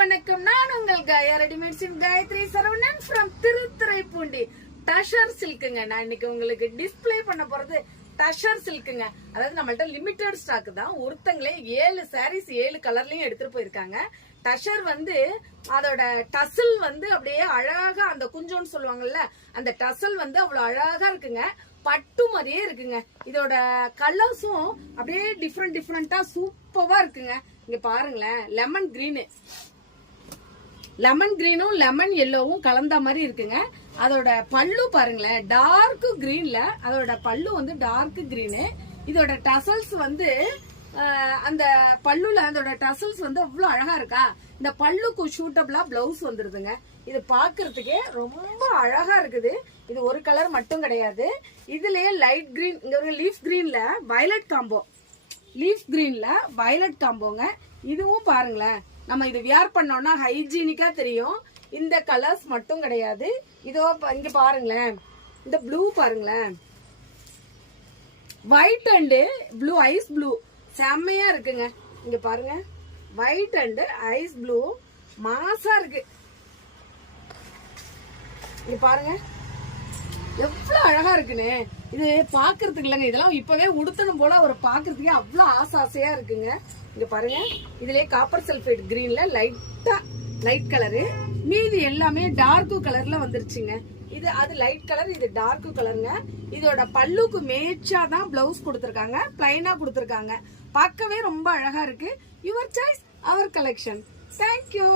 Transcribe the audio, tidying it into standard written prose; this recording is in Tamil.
வணக்கம். நான் உங்கள் காயா ரெடிமேட்ஸின் காயத்ரி சரவணன் ஃப்ரம் திருத்துறைப்பூண்டி. டஷர் சில்க்குங்க. நான் இன்னைக்கு உங்களுக்கு டிஸ்பிளே பண்ண போறது டஷர் சில்க்குங்க. அதாவது நம்மள்ட்ட லிமிட்டட் ஸ்டாக் தான். ஒருத்தங்களே 7 சாரீஸ் 7 கலர்லயும் எடுத்துட்டு போயிருக்காங்க. டஷர் அதோட டசல் அப்படியே அழகா அந்த குஞ்சோன்னு சொல்லுவாங்கல்ல, அந்த டசல் அவ்வளவு அழகா இருக்குங்க. பட்டு மாதிரியே இருக்குங்க. இதோட கலர்ஸும் அப்படியே டிஃப்ரெண்டா சூப்பரா இருக்குங்க. இங்க பாருங்களேன், லெமன் கிரீனும் லெமன் எல்லோவும் கலந்த மாதிரி இருக்குங்க. அதோட பல்லு பாருங்களேன், டார்க் கிரீன்ல அதோட பல்லு டார்க் கிரீனு. இதோட டசல்ஸ் அந்த பல்லுல அதோட டசல்ஸ் அவ்வளவு அழகா இருக்கா. இந்த பல்லுக்கு சூட்டபிளா பிளவுஸ் வந்துருதுங்க. இது பாக்குறதுக்கே ரொம்ப அழகா இருக்குது. இது ஒரு கலர் மட்டும் கிடையாது. இதுலயே லைட் கிரீன், இங்க ஒரு லீஃப் கிரீன்ல வயலட் காம்போங்க. இதுவும் பாருங்களேன், நம்ம இது வியர் பண்ணோம்னா ஹைஜீனிக்கா தெரியும். இந்த கலர்ஸ் மட்டும் கிடையாது. இதோ இங்க பாருங்களேன், இந்த ப்ளூ பாருங்களேன், white and blue, ice blue செம்மையா இருக்குங்க. இங்க பாருங்க, ஒயிட் அண்ட் ஐஸ் ப்ளூ மாசா இருக்கு. இங்க பாருங்க எவ்வளவு அழகா இருக்குன்னு. இது பாக்குறதுக்கு இல்லைங்க, இதெல்லாம் இப்பவே உடுத்தணும் போல ஒரு பாக்குறதுக்கே அவ்வளவு ஆசையா இருக்குங்க. இங்க பாருங்க, இதுலயே காப்பர் சல்பேட் கிரீன்ல லைட் கலரு, மீதி எல்லாமே டார்க் கலர்ல வந்துருச்சுங்க. அது லைட் கலர், இது டார்க் கலருங்க. இதோட பல்லுக்கு மேட்சா தான் பிளவுஸ் கொடுத்திருக்காங்க, பிளைனா கொடுத்திருக்காங்க. பார்க்கவே ரொம்ப அழகா இருக்கு. Your choice our collection. Thank you.